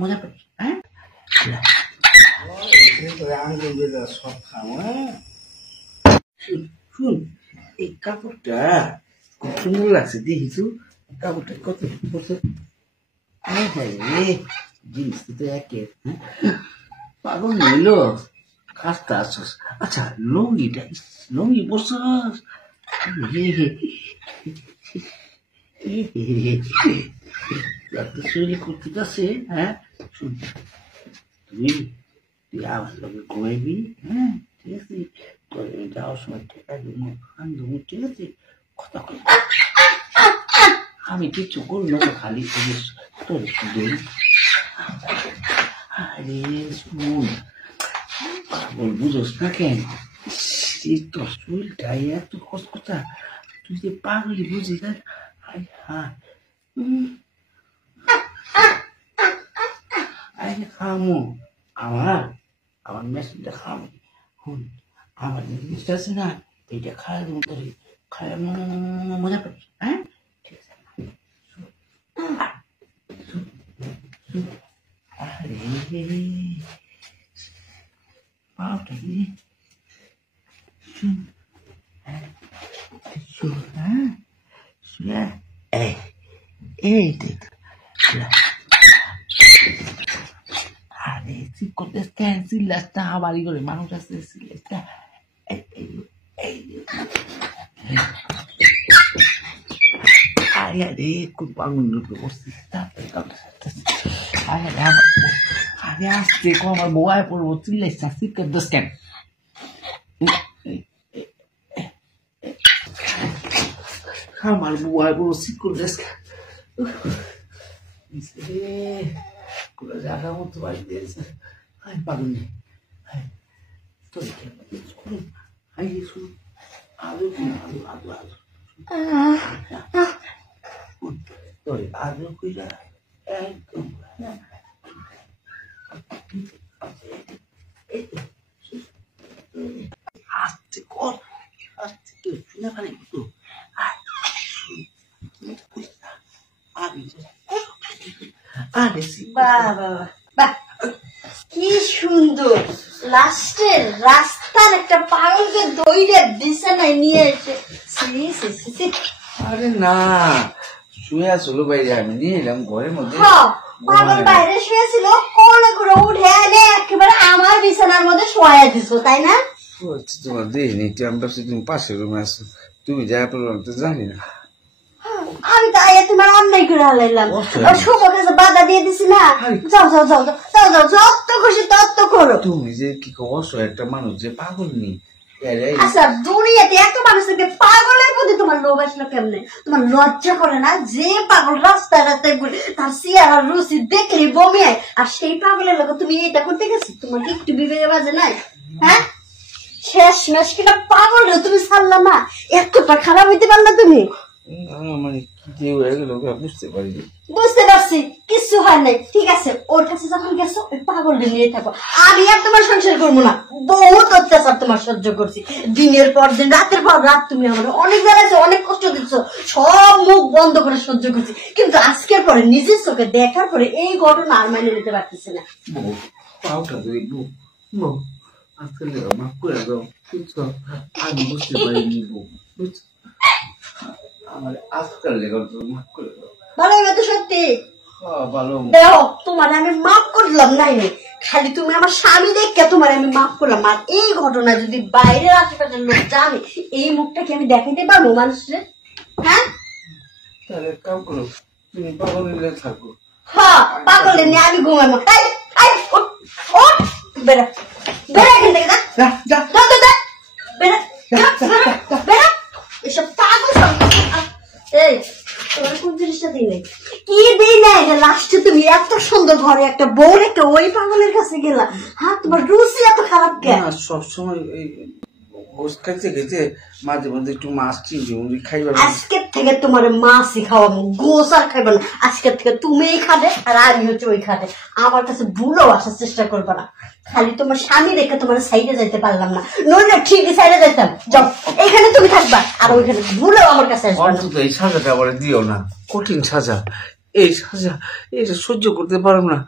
মজা পাচ্ছি। হ্যাঁ সব খাও। শুন, এই কাপড়টা খুব সুন্দর লাগছে, দেখিছু কাপড়টা কত বছর জিনিস তো একে। পাগল নইল কাজটা আসছ। আচ্ছা লুঙ্গিটা, লুঙ্গি বসছস শরীরে করতে আছে। হ্যাঁ শুন, তুই তুই আমার লোকে ঘুমাইবি। হ্যাঁ ঠিক আছে, তোর যাওয়ার সময় টেকা দেবো, খান দেবো, ঠিক আছে? কথা কই আমি কিছু করল খালি তোর দই। আরে শুন, পাগল বুঝোস না কেন? তোর শরীরটা এত কষ্ট, তুই যে পাগলি বুঝিস। আরে খামো আমার আমার মেশিনটা খামো। শুন, আমার জিনিসটা আছে না, এইটা খাওয়া দেবো তোর, খাওয়া মজা পাচ্ছি। হ্যাঁ ঠিক আছে। আরে পাওটা কি শুন, হ্যাঁ শুন, হ্যাঁ শুনে এই আরে ঠিক করতে সিলেসটা বাড়ি করে মানুষ আছে, সিলেসটা আরে খুব আগুন করছি। আরে আসতে কো আমার বউয়ায় পড়বো, চিল্লাইছে চিৎকার দোষ কেন? আমার বউয়ায় পড়বো চিৎকার দোষ কেন? জায়গা মতো বাড়ি দিয়েছে। আমি পাগল নেই তোর আলু আলু আলু আলু তোর আলু কইরা একদম আস্তে কর, আস্তে তো শুনে পারে তো। কি সুন্দর লাস্টে রাস্তার একটা পাগলকে দইরে বিছানায় নিয়ে এসে। আরে না, শুয়ে আসলো বাইরে, আমি নিয়ে এলাম ঘরের মধ্যে। পাগল বাইরে শুয়েছিল, কোলে করে উঠে এনে একেবারে আমার বিছানার মধ্যে শোয়া দিছো, তাই না? তোমার দেখিনি, আমি ভাবছি তুমি পাশের রুমে আসো, তুমি যা পড়লাম তো জানি না। আমি তো আয়া তোমার অন্যায় করে হালাইলাম, শুভ কাছে বাধা দিয়ে দিছি না। যাও যাও যাও যাও যাও, যত খুশি তত করো। তুমি যে কি অসহায় একটা মানুষ, যে পাগল নি। আচ্ছা দুনিয়াতে এত মানুষকে পাগলের প্রতি তোমার লোভ আসলো কেমনে? তোমার লজ্জা করে না? যে পাগল রাস্তায় রাস্তায় ঘুরে, তার চেহারা রুচি দেখলে বমি হয়, আর সেই পাগলের লোক তুমি এটা করতে গেছো? তোমার একটু বিবেকে বাজে নাই? হ্যাঁ শেষ মেশ কিনা পাগল রে তুমি ছাড়লা না, এতটা খারাপ হইতে পারলা তুমি? মানে কি হয়ে গেল বুঝতে পারিনি। বুঝতে পারছি কিছু হয় নাই, ঠিক আছে। ওর কাছে যখন গেছো ওই পাগল নিয়ে থাকো, আমি আর তোমার সংসার করবো না। বহুত অত্যাচার তোমার সহ্য করছি, দিনের পর দিন রাতের পর রাত তুমি আমার অনেক জ্বালাইছো, অনেক কষ্ট দিচ্ছ, সব মুখ বন্ধ করে সহ্য করছি। কিন্তু আজকের পরে নিজের চোখে দেখার পরে এই ঘটনা আর মাইনে নিতে পারতেছি না। মাফ করে দাও, বুঝছো? আমি বুঝতে পারিনি বুঝছো, আমার আজকাল লেগে মাফ করে দাও। ভালো হবে তো সত্যি? ভালো দেখো তোমার আমি মাফ করলাম নাই, খালি তুমি আমার স্বামী দেখে তোমার আমি মাফ করলাম। আর এই ঘটনা যদি বাইরের আশেপাশের লোক জানে, এই মুখটা কি আমি দেখাইতে পারবো মানুষের? হ্যাঁ তাহলে কাম করো, তুমি পাগল নিলে থাকো। হ্যাঁ পাগল নিয়ে আমি ঘুমাবো। বেড়া বেড়া এখান থেকে, বেড়া বেড়া, এসব পাগল। এই তোমার কোন জিনিসটা দিই নাই? কি দিই নাই লাস্টে তুমি এত সুন্দর ঘরে একটা বউ রেখে ওই পাগলের কাছে গেলা? হ্যাঁ তোমার রুচি এত খারাপ কেন? সবসময় গোস খাইতে খেতে মাঝে মধ্যে একটু মাছ চিংড়ি খাইবা। আজকের থেকে তোমার মাছই খাওয়াবো, গোস আর খাইবা না। আজকের থেকে তুমিই খাবে আর আমি হচ্ছে ওই খাবে। আমার কাছে ভুলেও আসার চেষ্টা করবে না। খালি তোমার স্বামী রেখে তোমার সাইডে যাইতে পারলাম না, নইলে ঠিকই সাইডে যাইতাম। যাও, এইখানে তুমি থাকবা আর ওইখানে ভুলেও আমার কাছে আসবে না। এই সাজাটা আবার দিও না, কঠিন সাজা। এই সাজা এটা সহ্য করতে পারো না।